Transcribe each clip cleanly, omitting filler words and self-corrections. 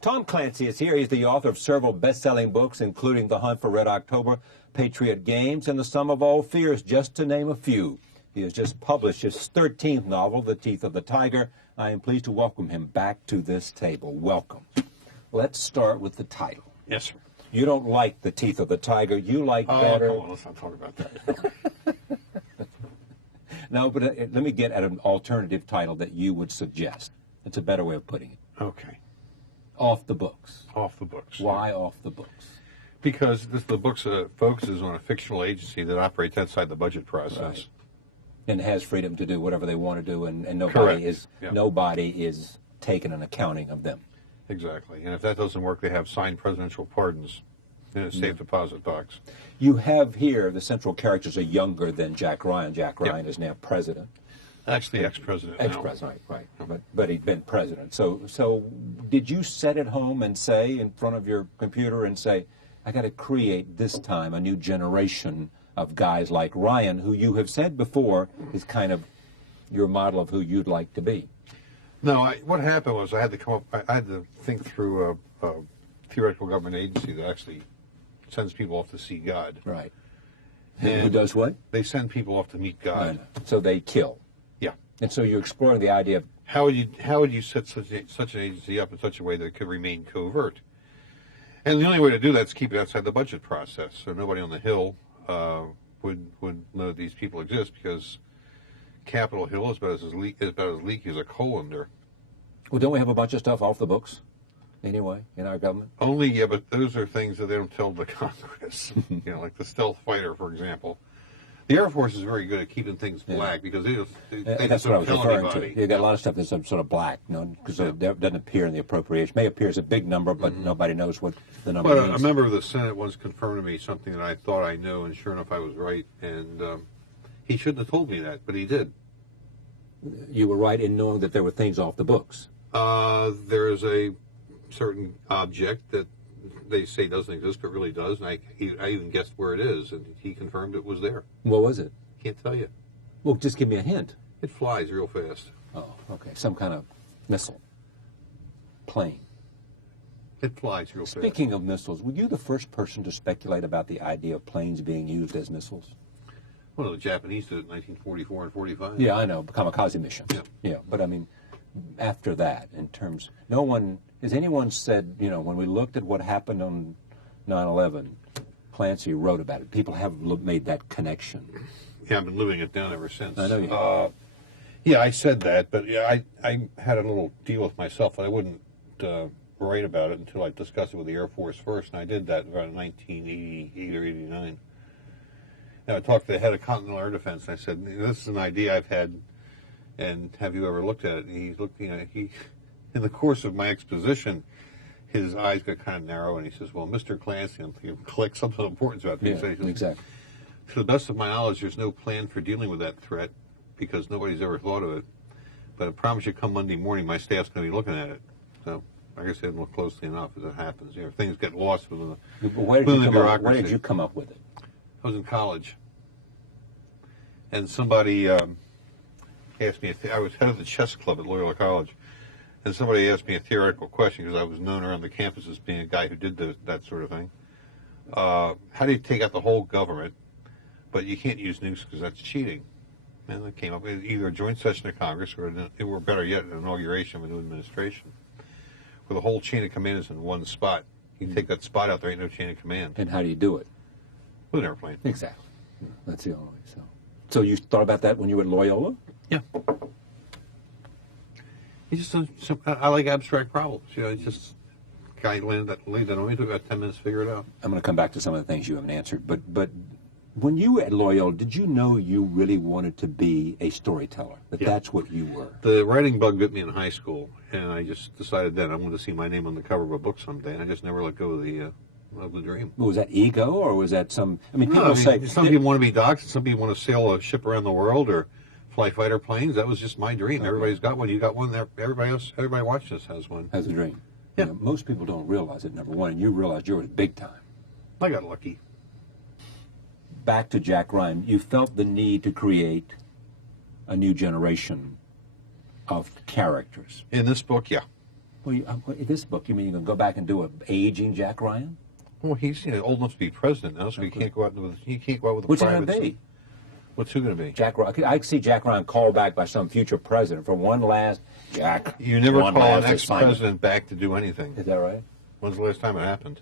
Tom Clancy is here. He's the author of several best-selling books, including The Hunt for Red October, Patriot Games, and The Sum of All Fears, just to name a few. He has just published his 13th novel, The Teeth of the Tiger. I am pleased to welcome him back to this table. Welcome. Let's start with the title. Yes, sir. You don't like The Teeth of the Tiger. You like better... Oh, come on, let's not talk about that. No, but let me get at an alternative title that you would suggest. It's a better way of putting it. Okay. Off the books. Off the books. Why yeah. Off the books? Because the book focuses on a fictional agency that operates outside the budget process. Right. And has freedom to do whatever they want to do, and Correct. nobody is taking an accounting of them. Exactly. And if that doesn't work, they have signed presidential pardons in a safe deposit box. You have here the central characters are younger than Jack Ryan. Jack Ryan is now president. Actually, ex-president. Ex-president, right. But he'd been president. So did you sit at home and say, in front of your computer, and say, I got to create this time a new generation of guys like Ryan, who you have said before is kind of your model of who you'd like to be? No, what happened was I had to think through a theoretical government agency that actually sends people off to see God. Right. And who does what? They send people off to meet God. So they kill. Yeah. And so you're exploring the idea of how would you set such an agency up in such a way that it could remain covert? And the only way to do that is keep it outside the budget process, so nobody on the Hill would know that these people exist, because Capitol Hill is about as leaky as a colander. Well, don't we have a bunch of stuff off the books anyway in our government? Only, yeah, but those are things that they don't tell the Congress. You know, like the stealth fighter, for example. The Air Force is very good at keeping things black, because they that's what I was referring anybody. to. You got a lot of stuff that's sort of black, because it doesn't appear in the appropriation. May appear as a big number, but nobody knows what the number means. is. A member of the Senate once confirmed to me something that I thought I knew, and sure enough, I was right. And he shouldn't have told me that, but he did. You were right in knowing that there were things off the books. There is a certain object that they say doesn't exist, but really does, and I even guessed where it is, and he confirmed it was there. What was it? Can't tell you. Well, just give me a hint. It flies real fast. Oh, okay. Some kind of missile. Plane. It flies real fast. Speaking of missiles, were you the first person to speculate about the idea of planes being used as missiles? Well, the Japanese did it in 1944 and 45. Yeah, I know. Kamikaze mission. Yeah. But I mean, after that, in terms, has anyone said, when we looked at what happened on 9/11, Clancy wrote about it. People have made that connection. Yeah, I've been living it down ever since. I know you have. Yeah, I said that, but yeah, I had a little deal with myself that I wouldn't write about it until I discussed it with the Air Force first, and I did that around 1988 or 89. And I talked to the head of Continental Air Defense, and I said, this is an idea I've had, and have you ever looked at it? And he looked, in the course of my exposition, his eyes got kind of narrow, and he says, well, Mr. Clancy, I'm thinking, click, something important about these. Yeah, exactly. To the best of my knowledge, there's no plan for dealing with that threat, because nobody's ever thought of it. But I promise you, come Monday morning, my staff's going to be looking at it. So, like I said, look closely enough as it happens. Things get lost within the bureaucracy. Where did you come up with it? I was in college, and somebody asked me, I was head of the chess club at Loyola College, and somebody asked me a theoretical question, because I was known around the campus as being a guy who did that sort of thing. How do you take out the whole government, but you can't use nukes because that's cheating? And I came up with either a joint session of Congress or better yet, an inauguration of a new administration, where the whole chain of command is in one spot. You can take that spot out, there ain't no chain of command. And how do you do it? With an airplane. Exactly. That's the only way. So you thought about that when you were at Loyola? Yeah. I like abstract problems. It's just guy laid that on me. Took about 10 minutes to figure it out. I'm going to come back to some of the things you haven't answered. But when you were at Loyola, did you know you really wanted to be a storyteller? That's what you were? The writing bug bit me in high school, and I just decided that I wanted to see my name on the cover of a book someday. And I just never let go of the dream. Was that ego, or was that people say... Some people want to be docs, and some people want to sail a ship around the world, or fly fighter planes. That was just my dream. Okay. Everybody's got one. You got one. Everybody watching this has one. Has a dream. Yeah. Most people don't realize it, number one, and you realized you were big time. I got lucky. Back to Jack Ryan. You felt the need to create a new generation of characters. In this book, yeah. Well, this book, you mean you're going to go back and do an aging Jack Ryan? Well, he's old enough to be president now, so he can't go out with a What's it private. going to be? What's who going to be? Jack Ryan. I could see Jack Ryan called back by some future president for one last Jack. You never one call an last assignment. ex-president back to do anything. Is that right? When's the last time it happened?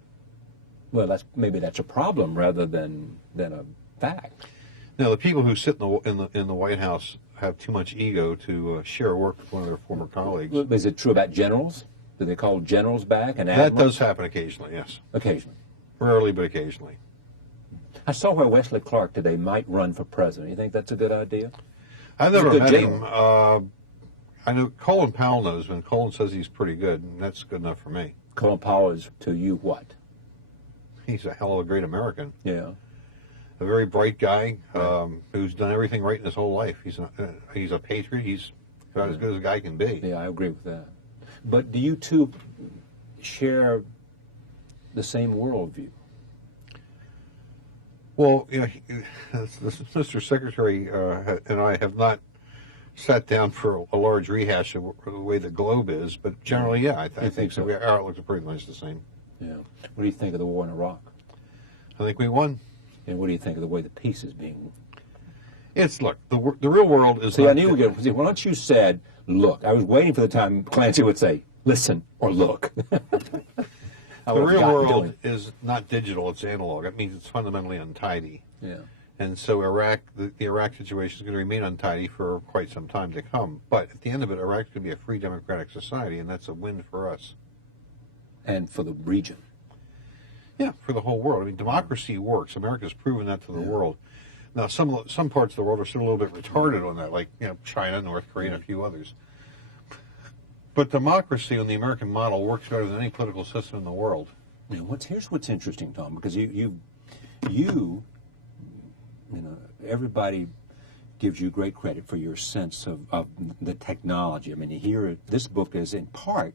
Well, maybe that's a problem rather than a fact. Now, the people who sit in the White House have too much ego to share work with one of their former colleagues. Is it true about generals? Do they call generals back and That admirals? does happen occasionally, yes. Occasionally. Rarely, but occasionally. I saw where Wesley Clark today might run for president. You think that's a good idea? I've never met general. him. I know Colin Powell knows him, and Colin says he's pretty good, and that's good enough for me. Colin Powell is to you what? He's a hell of a great American. Yeah. A very bright guy who's done everything right in his whole life. He's a patriot. He's about as good as a guy can be. Yeah, I agree with that. But do you two share the same worldview? Well, Mr. Secretary and I have not sat down for a large rehash of the way the globe is, but generally, yeah, I think so. Our outlooks are pretty much the same. Yeah. What do you think of the war in Iraq? I think we won. And what do you think of the way the peace is being? Look, the real world is. See, I knew we were going to. Once you said, "Look," I was waiting for the time Clancy would say, "Listen" or "Look." The real world is not digital; it's analog. It means it's fundamentally untidy. Yeah. And so the Iraq situation is going to remain untidy for quite some time to come. But at the end of it, Iraq's going to be a free democratic society, and that's a win for us. And for the region. Yeah, for the whole world. I mean, democracy works. America's proven that to the world. Now, some parts of the world are still a little bit retarded on that, like China, North Korea, and a few others. But democracy on the American model works better than any political system in the world. Now, here's what's interesting, Tom, because you know, everybody gives you great credit for your sense of the technology. I mean, here, this book is in part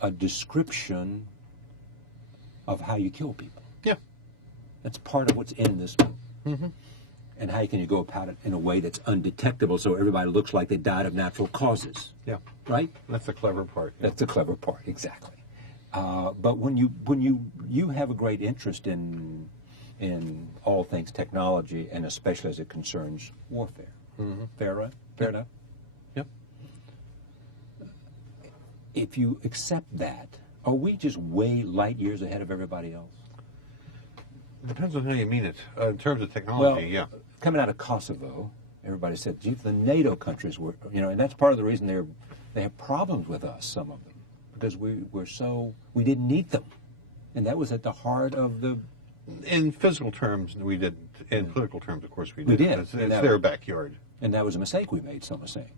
a description of how you kill people. Yeah. That's part of what's in this book. Mm-hmm. And how can you go about it in a way that's undetectable so everybody looks like they died of natural causes. Yeah. Right? That's the clever part. Yeah. That's the clever part, exactly. But when you have a great interest in all things technology, and especially as it concerns warfare. Mm-hmm. Fair, right? Fair enough? Yep. If you accept that, are we just way light years ahead of everybody else? It depends on how you mean it. In terms of technology, yeah. Coming out of Kosovo, everybody said, gee, the NATO countries were, and that's part of the reason they have problems with us, some of them, because we didn't need them. And that was at the heart of the... In physical terms, we didn't. In political terms, of course, we did. We did. It's their backyard. And that was a mistake we made, some are saying.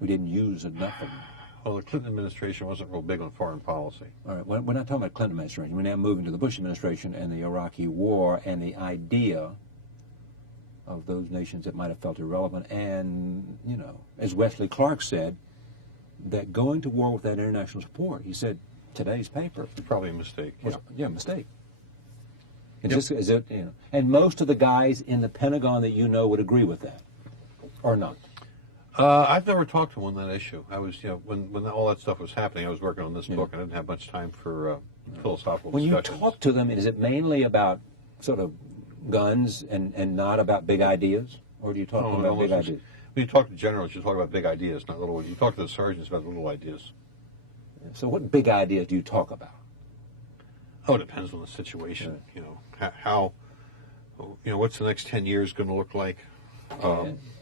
We didn't use enough of them. Well, the Clinton administration wasn't real big on foreign policy. All right, we're not talking about Clinton administration. We're now moving to the Bush administration and the Iraqi war and the idea of those nations that might have felt irrelevant. And, as Wesley Clark said, that going to war without international support, he said, today's paper. Probably a mistake. Yeah, mistake. And most of the guys in the Pentagon that would agree with that, or not. I've never talked to him on that issue. I was, when all that stuff was happening, I was working on this book. I didn't have much time for philosophical discussions. When you talk to them, is it mainly about sort of guns and not about big ideas? Or do you talk to them about big ideas? When you talk to generals, you talk about big ideas, not little ones. You talk to the sergeants about little ideas. So what big ideas do you talk about? Oh, it depends on the situation. How what's the next 10 years going to look like?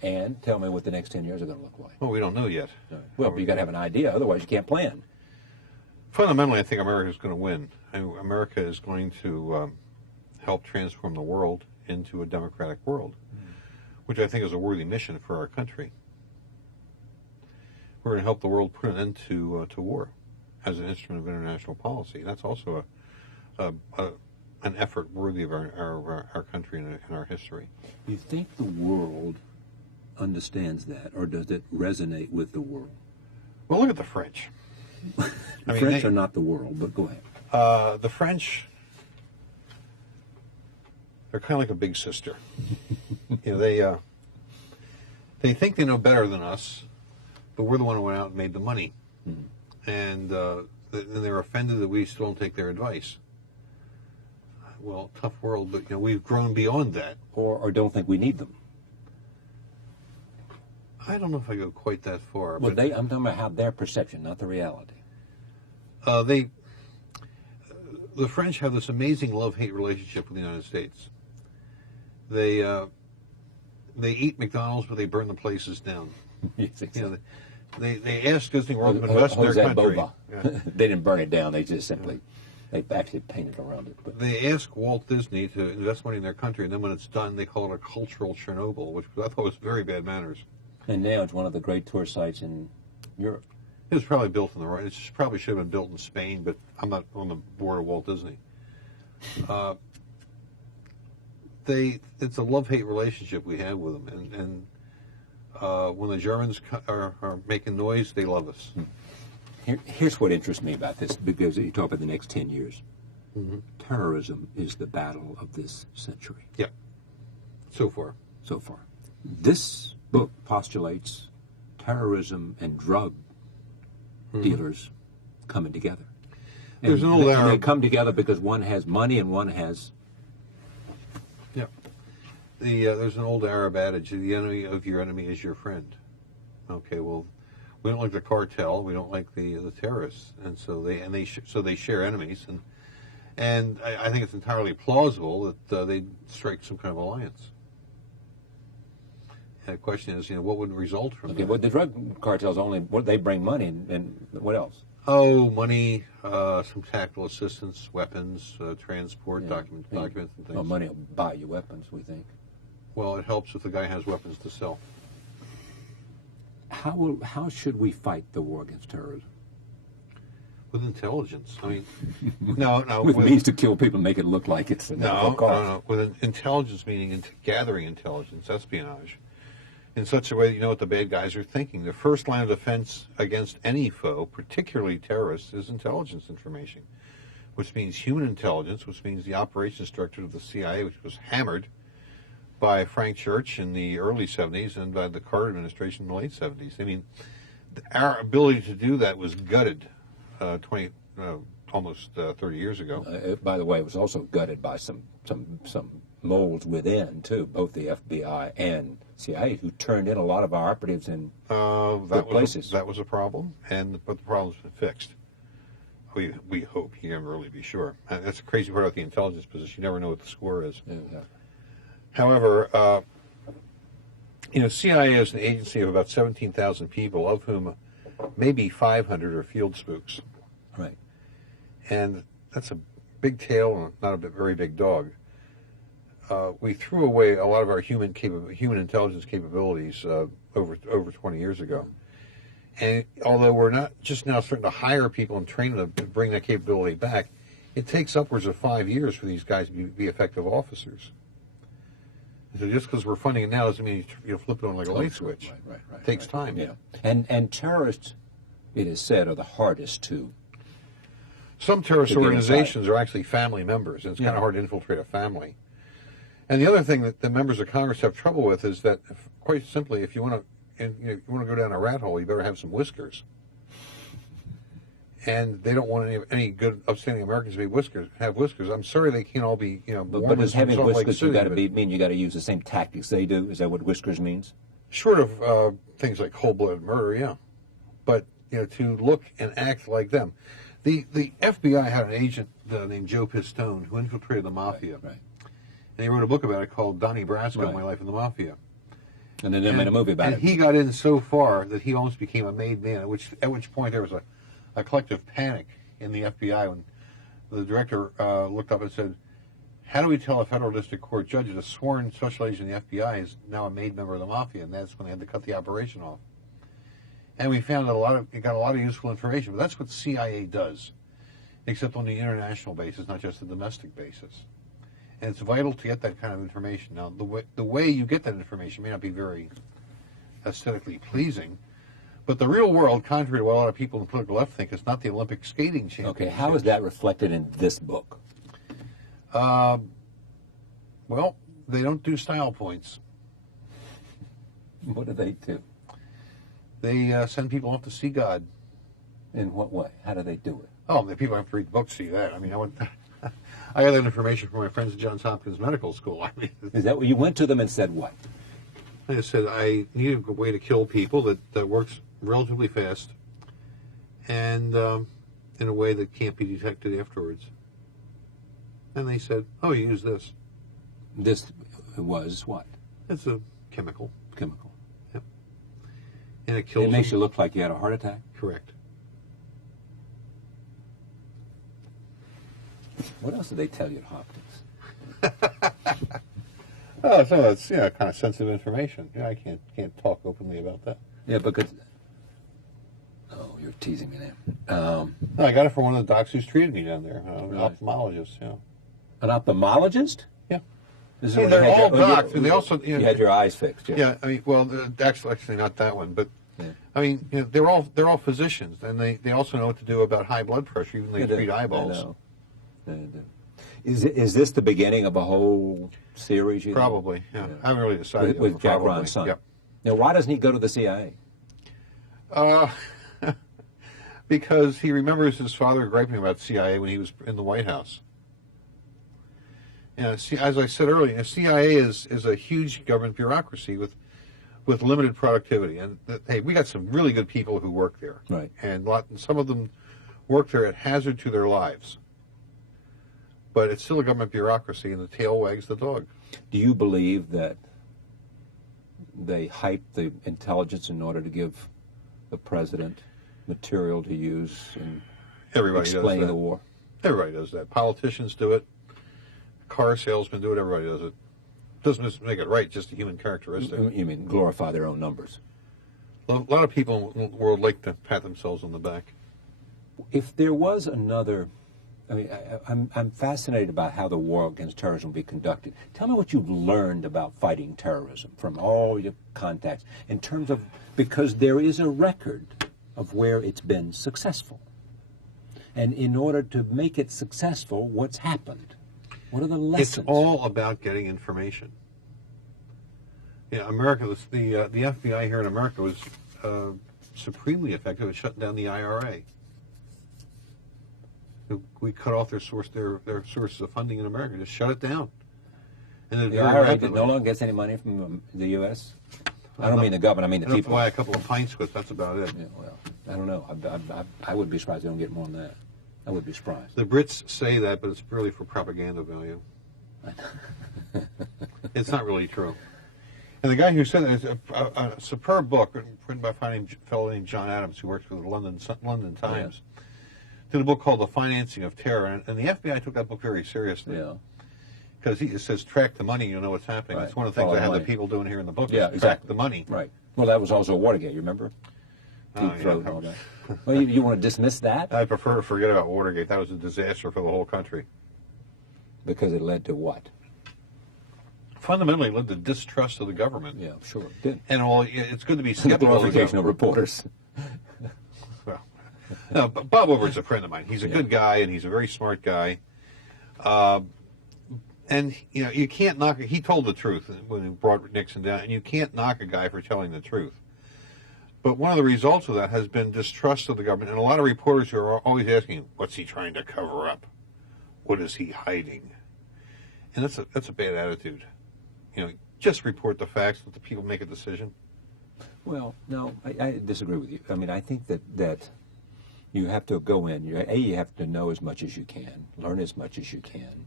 And tell me what the next 10 years are going to look like. Well, we don't know yet. Well, but you got to have an idea, otherwise you can't plan. Fundamentally, I think America is going to win. America is going to help transform the world into a democratic world, which I think is a worthy mission for our country. We're going to help the world put an end to war as an instrument of international policy. That's also an effort worthy of our country and our history. Do you think the world understands that, or does it resonate with the world? Well, look at the French. The French are not the world, but go ahead. The French, they're kind of like a big sister. They think they know better than us, but we're the one who went out and made the money. and they're offended that we still don't take their advice. Well, tough world, but we've grown beyond that. Or don't think we need them. I don't know if I go quite that far. Well, but I'm talking about how their perception, not the reality. The French have this amazing love-hate relationship with the United States. They eat McDonald's, but they burn the places down. Yes, exactly. They asked Disney World to invest in their Jose country. Boba. Yeah. They didn't burn it down. They just simply, they actually painted around it. But They ask Walt Disney to invest money in their country, and then when it's done, they call it a cultural Chernobyl, which I thought was very bad manners. and now it's one of the great tour sites in Europe. It was probably built in the right. It probably should have been built in Spain, but I'm not on the board of Walt Disney. It's a love-hate relationship we have with them, and when the Germans are making noise, they love us. Here's what interests me about this, because you talk about the next 10 years. Mm-hmm. Terrorism is the battle of this century. Yeah, so far. So far. This book postulates terrorism and drug dealers coming together. There's and an old they, and they Arab. come together because one has money and one has... Yeah. There's an old Arab adage: the enemy of your enemy is your friend. Okay, well, we don't like the cartel, we don't like the terrorists, and so they share enemies, and I think it's entirely plausible that they strike some kind of alliance. And the question is, what would result from Okay, that? well, the drug cartels they bring money and what else? Oh, money, some tactical assistance, weapons, transport, documents, and things. Well, money will buy you weapons, we think. Well, it helps if the guy has weapons to sell. How should we fight the war against terrorism? With intelligence. I mean, no. With means to kill people, make it look like it's a noble cause. No. With an intelligence, meaning gathering intelligence, espionage, in such a way that you know what the bad guys are thinking. The first line of defense against any foe, particularly terrorists, is intelligence information, which means human intelligence, which means the operations director of the CIA, which was hammered by Frank Church in the early 70s and by the Carter administration in the late 70s. I mean, our ability to do that was gutted almost 30 years ago. By the way, it was also gutted by some moles within, too, both the FBI and CIA, who turned in a lot of our operatives in good places. That was a problem, but the problem's been fixed. We hope. You never really be sure. And that's the crazy part about the intelligence business. You never know what the score is. Yeah. However, CIA is an agency of about 17,000 people, of whom maybe 500 are field spooks. Right. And that's a big tail and not a very big dog. We threw away a lot of our human intelligence capabilities over 20 years ago. And although we're not just now starting to hire people and train them to bring that capability back, it takes upwards of 5 years for these guys to be effective officers. So just because we're funding it now doesn't mean you flip it on like a light switch. Right. It takes time. Yeah. And terrorists, it is said, are the hardest to... Some terrorist To get organizations are actually family members, and it's kind of hard to infiltrate a family. And the other thing that the members of Congress have trouble with is that, quite simply, if you want to go down a rat hole, you better have some whiskers. And they don't want any good, upstanding Americans to have whiskers. I'm sorry they can't all be, But does having Salt Lake whiskers, City, you got to use the same tactics they do? Is that what whiskers means? short of things like cold-blooded murder, yeah. But to look and act like them. The FBI had an agent named Joe Pistone who infiltrated the mafia. Right. And he wrote a book about it called Donnie Brasco, Right. My Life in the Mafia. And then they made a movie about and it. he got in so far that he almost became a made man, at which point there was a collective panic in the FBI when the director looked up and said, how do we tell a federal district court judge that a sworn special agent in the FBI is now a made member of the mafia? And that's when they had to cut the operation off. And we found that it got a lot of useful information, but that's what the CIA does, except on the international basis, not just the domestic basis. And it's vital to get that kind of information. Now, the way you get that information may not be very aesthetically pleasing, but the real world, contrary to what a lot of people in the political left think, is not the Olympic skating championship. Okay, how is that reflected in this book? Well, they don't do style points. What do they do? They send people off to see God. In what way? How do they do it? Oh, the people have to read books see that. I mean, I got that information from my friends at Johns Hopkins Medical School. I mean, Is that what you went to them and said what? I said I need a way to kill people that works relatively fast, and in a way that can't be detected afterwards. And they said, "Oh, you use this." This was what? It's a chemical. Chemical. Yep. And it kills. It makes them. you look like you had a heart attack? Correct. What else did they tell you at Hopkins? Oh, so it's kind of sensitive information. Yeah, I can't talk openly about that. Yeah, because... Oh, you're teasing me now. No, I got it from one of the docs who's treated me down there, an Really? ophthalmologist. Yeah. An ophthalmologist? Yeah. This is See, when they're you had all your- docs, and they also you had your eyes fixed. Yeah. Yeah, I mean, well, actually not that one, but Yeah. I mean, they're all physicians, and they also know what to do about high blood pressure, even though they treat eyeballs. I know. They do. Is this the beginning of a whole series? You think? Probably, yeah. I haven't really decided. With Jack Probably. Ryan's son. Yep. Now, why doesn't he go to the CIA? Because he remembers his father griping about CIA when he was in the White House. See, as I said earlier, the CIA is a huge government bureaucracy with limited productivity. And hey, we got some really good people who work there, Right. And some of them work there at hazard to their lives. But it's still a government bureaucracy, and the tail wags the dog. Do you believe that they hype the intelligence in order to give the president material to use in Everybody explaining does that. the war? Everybody does that. Politicians do it. Car salesmen do it. Everybody does it. Doesn't make it right, just a human characteristic. You mean glorify their own numbers? A lot of people in the world like to pat themselves on the back. If there was another, I mean, I'm fascinated about how the war against terrorism will be conducted. Tell me what you've learned about fighting terrorism from all your contacts in terms of, because there is a record of where it's been successful. And in order to make it successful, what's happened? What are the lessons? It's all about getting information. Yeah, America, the FBI here in America was supremely effective at shutting down the IRA. We cut off their sources of funding in America. Just shut it down. And the IRA no longer gets any money from the U.S.? I don't mean the government, I mean the people. Buy a couple of pints with, that's about it. Yeah, well, I don't know. I would be surprised they don't get more than that. I would be surprised. The Brits say that, but it's really for propaganda value. It's not really true. And the guy who said that is a superb book written by a fellow named John Adams, who works for the London Times. Yeah. Did a book called The Financing of Terror, and the FBI took that book very seriously. Yeah. Because it says track the money, you'll know what's happening. Right. It's one of the things Follow I the had the money. people doing here in the book. Yeah, is exactly. Track the money. Right. Well, that was also Watergate, you remember? Deep yeah. throat and all that. Well, you want to dismiss that? I prefer to forget about Watergate. That was a disaster for the whole country. Because it led to what? Fundamentally, it led to distrust of the government. Yeah, sure. It did. And it's good to be The skeptical. glorification of reporters. Well, no, Bob Woodward's a friend of mine. He's a good guy, and he's a very smart guy. And you can't knock. He told the truth when he brought Nixon down, and you can't knock a guy for telling the truth. But one of the results of that has been distrust of the government, and a lot of reporters who are always asking, "What's he trying to cover up? What is he hiding?" And that's a bad attitude. Just report the facts, let the people make a decision. Well, no, I disagree with you. I mean, I think that you have to go in. You have to know as much as you can, learn as much as you can,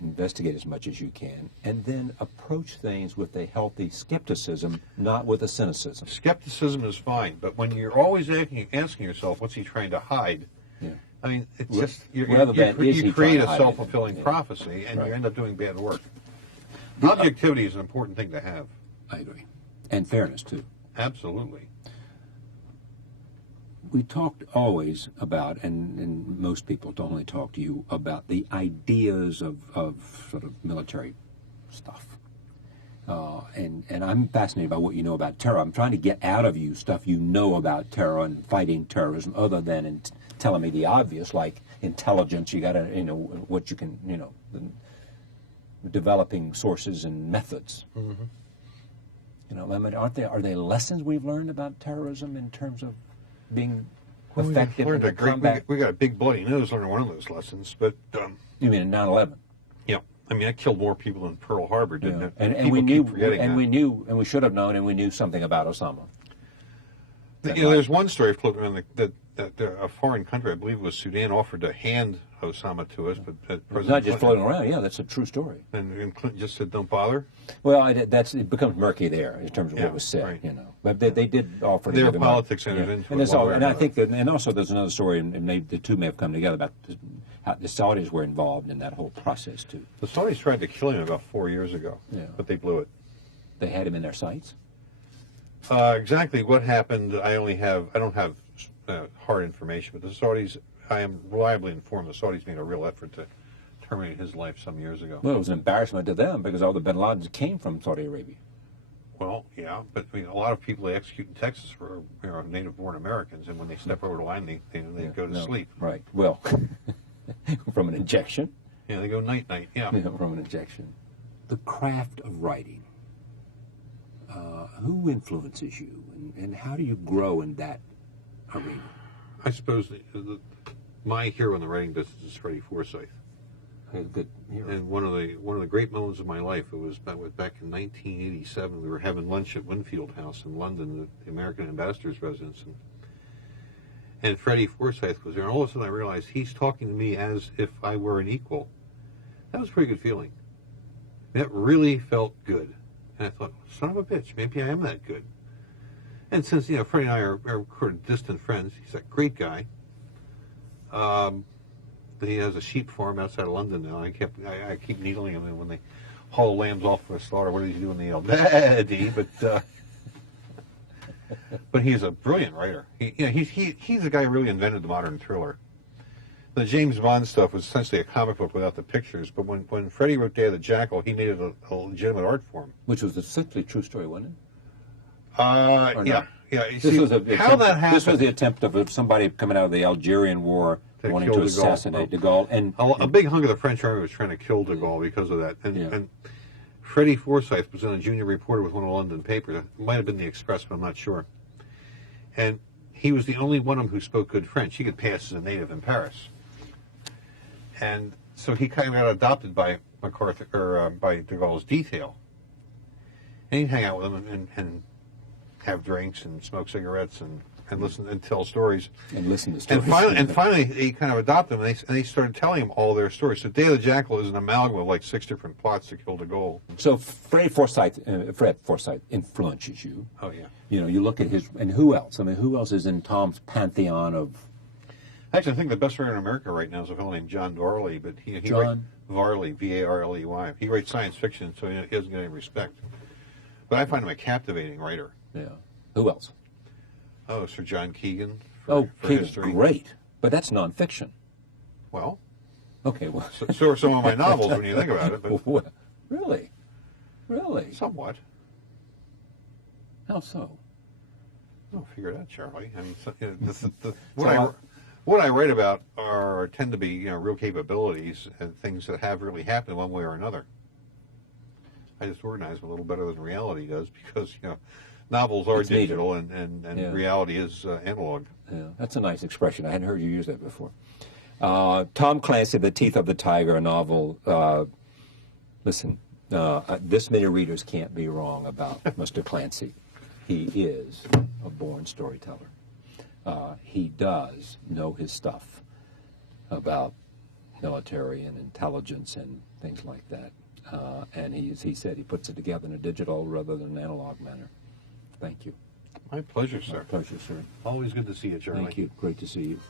investigate as much as you can, and then approach things with a healthy skepticism, not with a cynicism. Skepticism is fine, but when you're always asking yourself, "What's he trying to hide?" Yeah. I mean, it's just you he create trying a to hide it? self-fulfilling Yeah. prophecy, and Right. you end up doing bad work. Objectivity is an important thing to have. I agree. And fairness, too. Absolutely. We talked always about, and most people don't only talk to you about the ideas of sort of military stuff. And I'm fascinated by what you know about terror. I'm trying to get out of you stuff you know about terror and fighting terrorism, other than telling me the obvious, like intelligence. You got to, what you can, the developing sources and methods. Mm-hmm. I mean, are they lessons we've learned about terrorism in terms of being effective in the combat. We got a big bloody nose learning one of those lessons, but You mean in 9/11? yeah, I mean, I killed more people in Pearl Harbor, didn't Yeah. it? And People we keep knew, forgetting and that. we knew, and we should have known, and we knew something about Osama. There's one story floating around that a foreign country, I believe it was Sudan, offered to hand Osama to us, but It's President not just Clinton, floating around. Yeah, that's a true story. and Clinton just said, "Don't bother." Well, it becomes murky there in terms of Yeah, what was said, right. you know. But they did offer to Their give him up. politics entered into and it it's one all, way or and I another. think that, and also there's another story, and the two may have come together about how the Saudis were involved in that whole process too. The Saudis tried to kill him about 4 years ago, Yeah. but they blew it. They had him in their sights. Exactly what happened, I don't have hard information, but the Saudis, I am reliably informed the Saudis made a real effort to terminate his life some years ago. Well, it was an embarrassment to them because all the Bin Ladens came from Saudi Arabia. Well, yeah, but I mean, a lot of people they execute in Texas were native-born Americans, and when they step over the line, they go to sleep. Right. Well, from an injection. Yeah, they go night-night. Yeah. From an injection. The craft of writing. Who influences you, and how do you grow in that arena? I suppose my hero in the writing business is Freddie Forsyth. Good hero. And one of the great moments of my life, it was back in 1987. We were having lunch at Winfield House in London, the American ambassador's residence, and Freddie Forsyth was there. And all of a sudden, I realized he's talking to me as if I were an equal. That was a pretty good feeling. That really felt good. And I thought, son of a bitch, maybe I am that good. And since Freddie and I are sort of distant friends, he's a great guy. He has a sheep farm outside of London now. I keep needling him, and when they haul lambs off for a slaughter, what does he do in the yell? Daddy, but he's a brilliant writer. He's the guy who really invented the modern thriller. The James Bond stuff was essentially a comic book without the pictures, but when Freddie wrote Day of the Jackal, he made it a legitimate art form. Which was essentially a true story, wasn't it? Yeah. not? Yeah. This was how that happened. This was the attempt of somebody coming out of the Algerian War To wanting kill to de Gaulle. assassinate de Gaulle. And A big hunk of the French army was trying to kill de Gaulle because of that. And Freddie Forsyth was in a junior reporter with one of the London papers. It might have been the Express, but I'm not sure. And he was the only one of them who spoke good French. He could pass as a native in Paris. And so he kind of got adopted by MacArthur, or by de Gaulle's detail. And he'd hang out with him and have drinks and smoke cigarettes and listen and tell stories. And listen to stories. And finally, he kind of adopted them, and they started telling him all their stories. So Day of the Jackal is an amalgam of like 6 different plots to kill de Gaulle. So Fred Forsyth influences you. Oh, yeah. You look at his, and who else? I mean, who else is in Tom's pantheon of... Actually, I think the best writer in America right now is a fellow named John Varley, but he John? writes Varley, V-A-R-L-E-Y. He writes science fiction, so he doesn't get any respect. But I find him a captivating writer. Yeah. Who else? Oh, Sir John Keegan Oh, for Keegan's history. great. But that's nonfiction. Well, Okay, well... so are some of my novels when you think about it, but Really? Really? somewhat. How so? Oh, figure it out, Charlie. I mean, what I write about tend to be real capabilities and things that have really happened one way or another. I just organize them a little better than reality does because novels are It's needed. digital and Yeah. reality is analog. Yeah, that's a nice expression. I hadn't heard you use that before. Tom Clancy, The Teeth of the Tiger, a novel. Listen, this many readers can't be wrong about Mr. Clancy. He is a born storyteller. He does know his stuff about military and intelligence and things like that. And he said he puts it together in a digital rather than an analog manner. Thank you. My pleasure, sir. My pleasure, sir. Always good to see you, Charlie. Thank you. Great to see you.